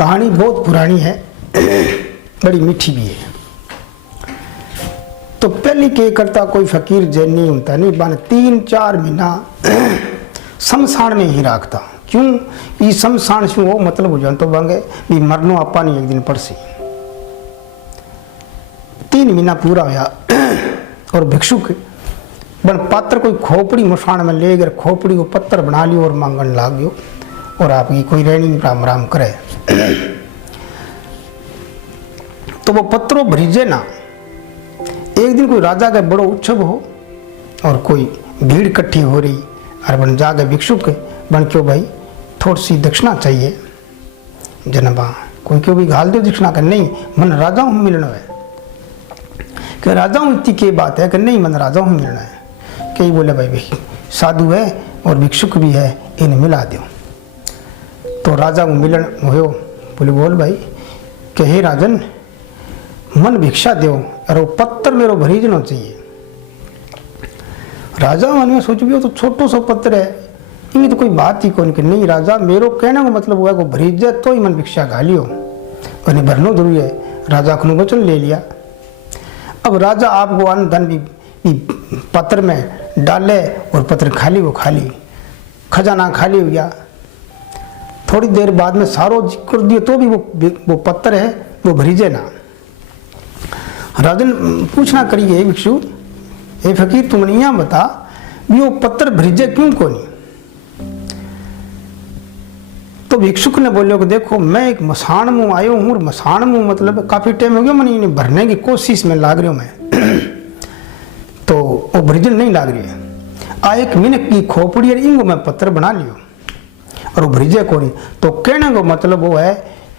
कहानी बहुत पुरानी है, बड़ी मीठी भी है। तो पहली के करता कोई फकीर जैन नहीं होता, नहीं बन 3-4 महीना शमशान में ही रखता। क्यों? ये शमशान से वो मतलब हो जाए तो बंगे भी मरनो आपा नहीं एक दिन पड़सी। 3 महीना पूरा होया और भिक्षुक बन पात्र कोई खोपड़ी मशान में ले गए, खोपड़ी को पत्थर बना लियो और मांगन लाग गयो और आपकी कोई रहनी राम राम करे। तो वो पत्रों भरीजे ना। एक दिन कोई राजा का बड़ो उत्सव हो और कोई भीड़ इकट्ठी हो रही और बन जागे भिक्षुक बन क्यों भाई थोड़ी सी दक्षिणा चाहिए जनबा। कोई क्यों भी घाल दो दक्षिणा का, नहीं मन राजा हूँ मिलना है। कि राजा हूँ इतनी के बात है कि नहीं मन राजा हूँ मिलना है। कई बोले भाई साधु है और भिक्षुक भी है, इन्हें मिला दो। तो राजा को मिलन हो बोले बोल भाई कि हे राजन मन भिक्षा दो और वो पत्थर मेरो भरीजना चाहिए। राजा मन में सोच भी हो तो छोटो सा पत्थर है, इनमें तो कोई बात ही कौन कि नहीं राजा मेरो कहने का मतलब हुआ को भरीज जाए तो ही मन भिक्षा घालियो और भरनो जरूरी है। राजा को वचन ले लिया। अब राजा आपको अन्न धन भी पत्थर में डाले और पत्थर खाली वो खाली, खजाना खाली हो गया। थोड़ी देर बाद में सारो कर दिए तो भी वो पत्थर है वो भरीजे ना। राजन पूछना करिए भिक्षु ए फकीर तुमने यहाँ बता भी वो पत्थर भरीजे क्यों को नहीं। तो भिक्षुक ने बोले कि देखो मैं एक मसान मुँह आयो हूँ और मसान मुँह मतलब काफी टाइम हो गया मैंने इन्हें भरने की कोशिश में लाग रही हूँ मैं। तो वो भरीजन नहीं लाग रही है। आ एक मिनट की खोपड़ी और इंगो मैं पत्थर बना लियो और वो भरीजे को नहीं। तो कहने को मतलब वो है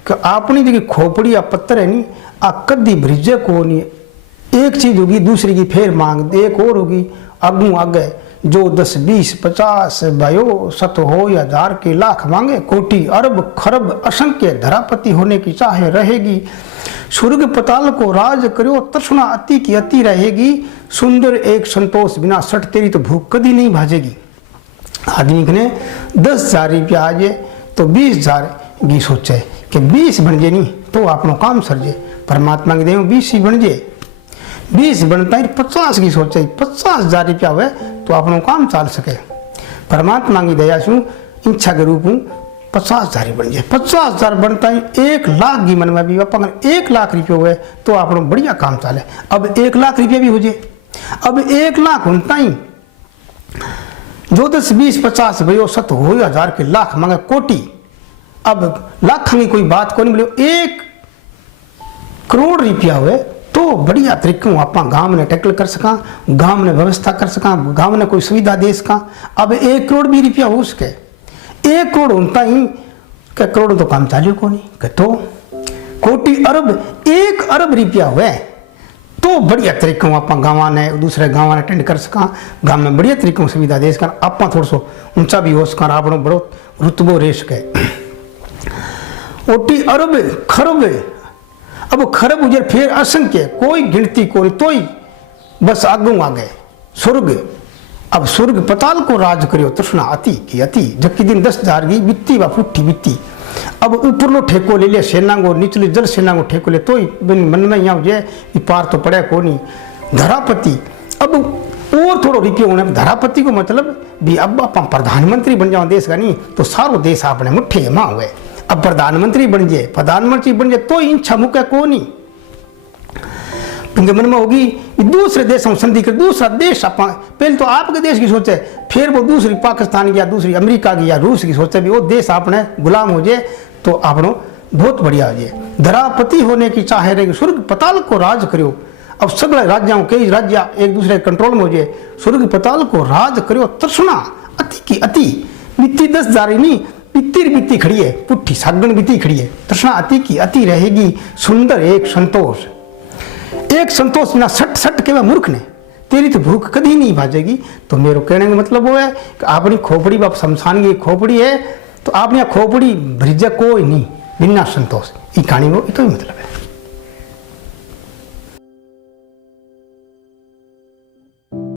कि अपनी जगह खोपड़ी या पत्थर है नहीं आ कदी भरीजे को नहीं। एक चीज होगी दूसरी की फिर मांग, एक और होगी अगू आगे जो 10 20 50 भयो 100 हो या 1000 के लाख मांगे, कोटि अरब खरब असंख्य धरापति होने की चाहे रहेगी। स्वर्ग पताल को राज करो तृष्णा अति की अति रहेगी। सुंदर एक संतोष बिना सट तेरी तो भूख कभी नहीं भाजेगी। आदमी ने 10,000 रुपया आ जाए तो 20,000 की सोचे कि 20 बन जाए नहीं तो अपना काम सर जाए। परमात्मा की देव 20 ही बन जाए, 20 बनता है 50 की सोचे 50,000 रुपया हुए तो अपना काम चल सके। परमात्मा की दया से इच्छा के रूप में 50,000 बन जाए। 50,000 बनता है 1 लाख की मन में भी अपन 1 लाख रुपये हुए तो अपना बढ़िया काम चले। अब 1 लाख रुपये भी हो जाए। अब 1 लाख होता ही जो 10 20 50 भयो 100 हो 1000 के लाख मांगे कोटि। अब लाख की कोई बात को नहीं बोले 1 करोड़ रुपया हुए तो बढ़िया तरीके आप गांव ने टैकल कर सका, गांव ने व्यवस्था कर सका, गांव ने कोई सुविधा दे सका। अब 1 करोड़ भी रुपया हो सके 1 करोड़ होता ही क्या करोड़ तो काम चालू को नहीं कि तो कोटि अरब 1 अरब रुपया हुए तो बढ़िया तरीके आप गाँव ने दूसरे गाँव ने अटेंड कर सका, गाँव में बढ़िया तरीके सुविधा दे सका, आप थोड़ा सो ऊंचा भी हो सका, आप बड़ो रुतबो रह सके। ओटी अरब खरब अब खरब उजर फिर असंख्य कोई गिनती कोई तो ही बस आगू आ गए स्वर्ग। अब स्वर्ग पताल को राज करियो तृष्णा अति की अति जबकि दिन 10,000 की बित्ती व फुट्टी बित्ती। अब ऊपर लो ठेको ले लिया सेना को, निचले जल सेना को ठेको ले तो ही मन में यहाँ जे पार तो पड़े को नहीं धरापति। अब और थोड़ा रुपये होने धरापति को मतलब भी अब आप प्रधानमंत्री बन जाओ देश का नहीं तो सारो देश अपने मुट्ठे माँ हुए। अब प्रधानमंत्री बन जाए तो इच्छा मुक्का को नहीं उनके मन में होगी दूसरे देशों संधि कर दूसरा देश पहले तो आपके देश की सोचे फिर वो दूसरी पाकिस्तान की या दूसरी अमेरिका की या रूस की सोचे भी वो देश अपने गुलाम हो जाए तो आपनो बहुत बढ़िया हो जाए। धरापति होने की चाहे रहेगी स्वर्ग पताल को राज करो। अब सगले राज्यों कई राज्य एक दूसरे कंट्रोल में हो जाए। स्वर्ग पताल को राज करो तृष्णा अति की अति बित्ती 10,000 नहीं बित्ती खड़ी है पुट्ठी सागण बित्ती खड़ी है। तृष्णा अति की अति रहेगी। सुंदर एक संतोष बिना सट सट के वह मूर्ख ने तेरी तो भूख कभी नहीं भाजेगी। तो मेरे कहने का मतलब वो है कि अपनी खोपड़ी बाप शमशान की खोपड़ी है तो आपने खोपड़ी भरीजे कोई नहीं बिना संतोष। ये कहानी वो तो ही मतलब है।